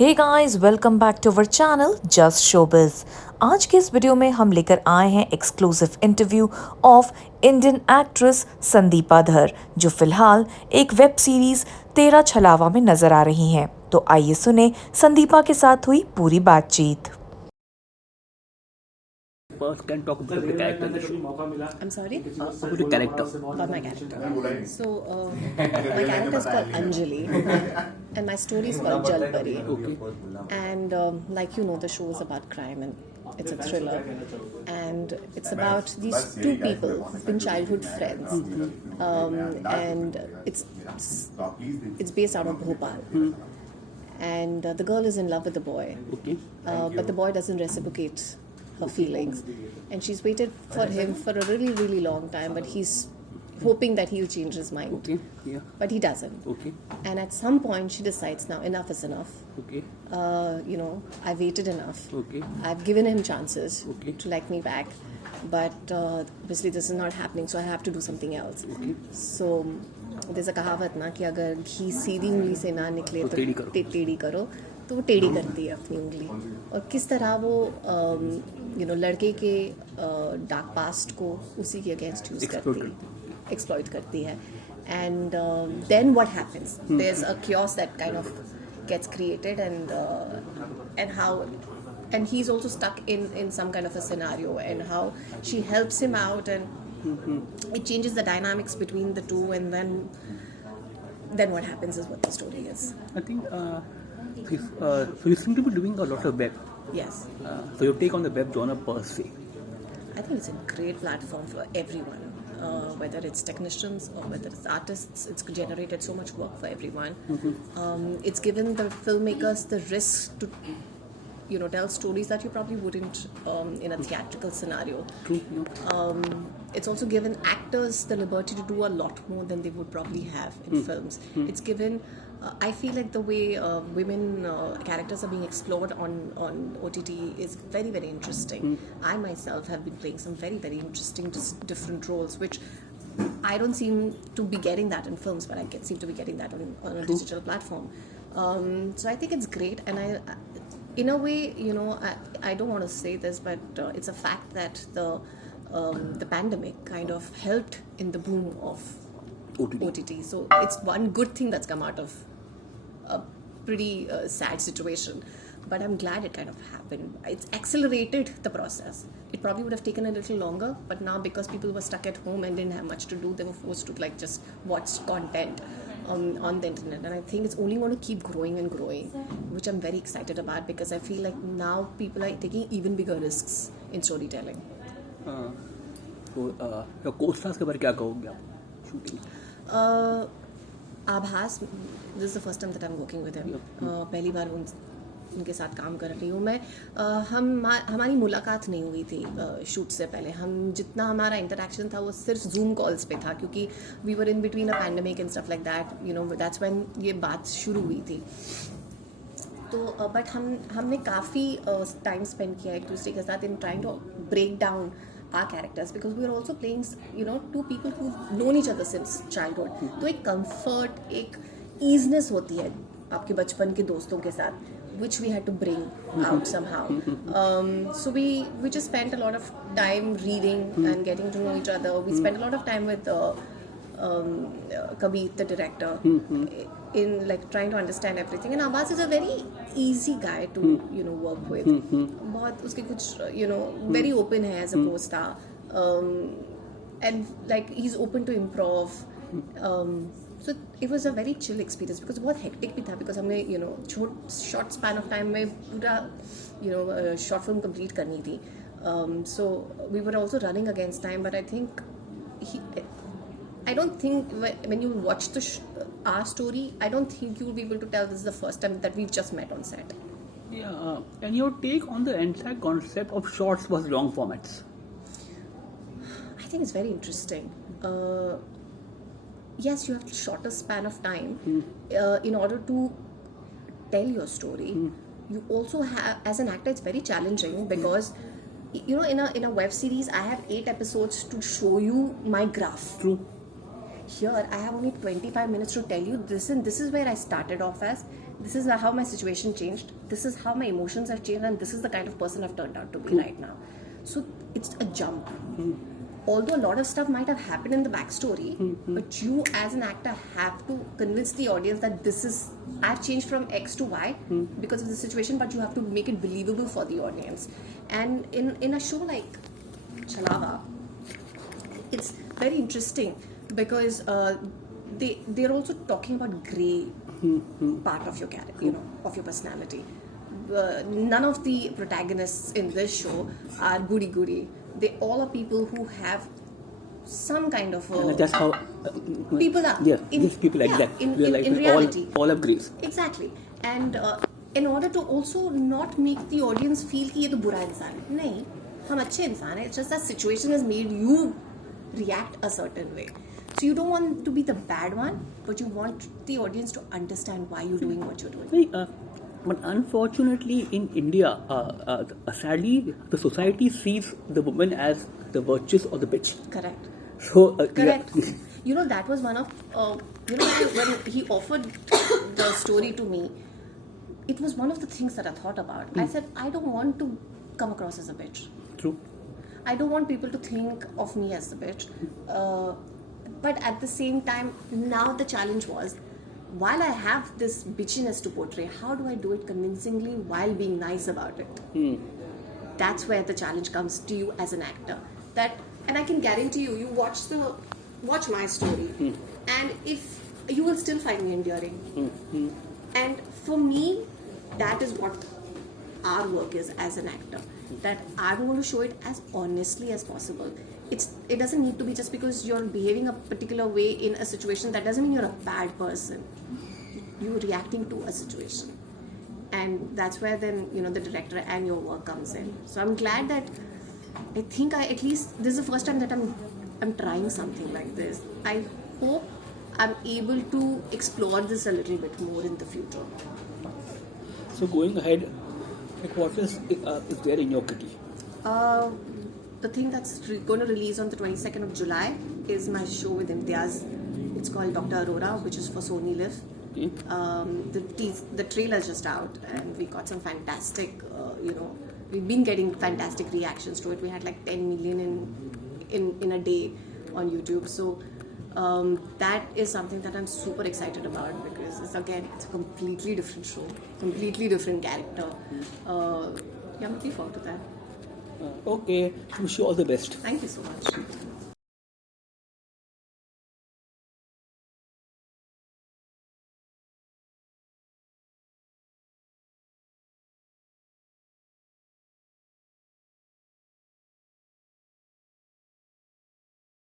Hey guys, welcome back to our channel just showbiz. आज के इस वीडियो में हम लेकर आए हैं exclusive interview of Indian actress Sandeepa Dhar, जो फिलहाल एक वेब सीरीज तेरा छलावा में नजर आ रही हैं। तो आइए सुने संदीपा के साथ हुई पूरी बातचीत। First, can talk about the character in the show. I'm sorry? About the character. About my character. So, my character is called Anjali, and my story is called Jalpari. Okay. And like you know, the show is about crime and it's a thriller. And it's about these two people who've been childhood friends. And it's based out of Bhopal. And the girl is in love with the boy. Okay. But the boy doesn't reciprocate her feelings, and she's waited for him for a really, really long time, but he's hoping that he'll change his mind. Okay. Yeah. But he doesn't. Okay. And at some point she decides, now enough is enough. Okay. I've waited enough. Okay. I've given him chances Okay. to like me back, but obviously this is not happening, so I have to do something else. Okay. So there's a कहावत ना कि अगर घी सीधी उंगली से ना निकले तो टेढ़ी करो, तो वो टेढ़ी करती है अपनी उंगली। और किस तरह वो लड़के के डार्क पास्ट को उसी के अगेंस्ट यूज करती है, एक्सप्लॉइट करती है। And then what happens, there is a chaos that kind of gets created, and how, and he's also stuck in some kind of a scenario, and how she helps him out, and it changes the dynamics between the two, and then what happens is what the story is. I think so you seem to be doing a lot of web. Yes. So your take on the web genre per se. I think it's a great platform for everyone, whether it's technicians or whether it's artists. It's generated so much work for everyone. It's given the filmmakers the risk to tell stories that you probably wouldn't in a theatrical scenario. True. Yeah. It's also given actors the liberty to do a lot more than they would probably have in films. It's given, I feel like the way women characters are being explored on OTT is very, very interesting. I myself have been playing some very, very interesting different roles, which I don't seem to be getting that in films, but I seem to be getting that on a digital platform. So I think it's great, and in a way, I don't want to say this, but it's a fact that the pandemic kind of helped in the boom of OTT. So it's one good thing that's come out of a pretty sad situation. But I'm glad it kind of happened. It's accelerated the process. It probably would have taken a little longer, but now because people were stuck at home and didn't have much to do, they were forced to just watch content on the internet. And I think it's only going to keep growing and growing, which I'm very excited about, because I feel like now people are taking even bigger risks in storytelling. So your co-stars के बारे में क्या कहोगे आप shooting? आभास, this is the first time that I'm working with him. पहली बार उनके साथ काम कर रही हूँ मैं। हमारी मुलाकात नहीं हुई थी शूट से पहले। हम जितना हमारा इंटरेक्शन था वो सिर्फ जूम कॉल्स पे था, क्योंकि we were in between a pandemic and stuff like that, that's when ये बात शुरू हुई थी। तो बट हमने काफ़ी टाइम स्पेंड किया एक दूसरे के साथ in trying to break down our characters, because we are also playing two people who've known each other since childhood. तो एक comfort, एक easiness होती है आपके बचपन के दोस्तों के साथ, which we had to bring out somehow. So we just spent a lot of time reading and getting to know each other. We spent a lot of time with Kabir, the director, in trying to understand everything. And Abbas is a very easy guy to work with. बहुत उसके कुछ very open है as a co-star, and he's open to improv. So it was a very chill experience, because बहुत hectic भी था, because हमने short span of time में पूरा short film complete करनी थी. So we were also running against time, but I think I don't think when you watch our story, I don't think you will be able to tell this is the first time that we've just met on set. Yeah, and your take on the entire concept of shorts versus long formats? I think it's very interesting. Yes, you have a shorter span of time in order to tell your story. You also have, as an actor, it's very challenging, because in a web series I have 8 episodes to show you my graph. True. Here I have only 25 minutes to tell you this, and this is where I started off as, this is how my situation changed, this is how my emotions have changed, and this is the kind of person I've turned out to be right now. So it's a jump. Although a lot of stuff might have happened in the backstory, but you as an actor have to convince the audience that this is, I've changed from X to Y because of the situation, but you have to make it believable for the audience. And in a show like Chhalaava, it's very interesting because they're also talking about grey part of your character, you know, of your personality. None of the protagonists in this show are goody. They all are people who have some kind of And that's how people are. Yeah, these people like that. In reality. All have grace. Exactly. And in order to also not make the audience feel कि ये तो बुरा इंसान है, नहीं, हम अच्छे इंसान हैं. It's just that situation has made you react a certain way. So you don't want to be the bad one, but you want the audience to understand why you're doing what you're doing. But unfortunately, in India, sadly, the society sees the woman as the virtuous or the bitch. Correct. So, Correct. Yeah. You know, that was one of, when he offered the story to me, it was one of the things that I thought about. I said, I don't want to come across as a bitch. True. I don't want people to think of me as a bitch. But at the same time, now the challenge was, while I have this bitchiness to portray, how do I do it convincingly while being nice about it? That's where the challenge comes to you as an actor. And I can guarantee you watch my story, and if you will still find me endearing. And for me, that is what our work is as an actor. That I'm going to show it as honestly as possible. It doesn't need to be just because you're behaving a particular way in a situation. That doesn't mean you're a bad person. You're reacting to a situation, and that's where then the director and your work comes in. So I'm glad that I think at least this is the first time that I'm trying something like this. I hope I'm able to explore this a little bit more in the future. So going ahead, what is there in your kitty? The thing that's going to release on the 22nd of July is my show with Imtiaz. It's called Dr. Aurora, which is for Sony Live. Okay. The trailer's just out, and we got some fantastic, we've been getting fantastic reactions to it. We had like 10 million in a day on YouTube. So that is something that I'm super excited about, because it's a completely different show, completely different character. I'm looking forward to that. Okay, wish you all the best. Thank you so much.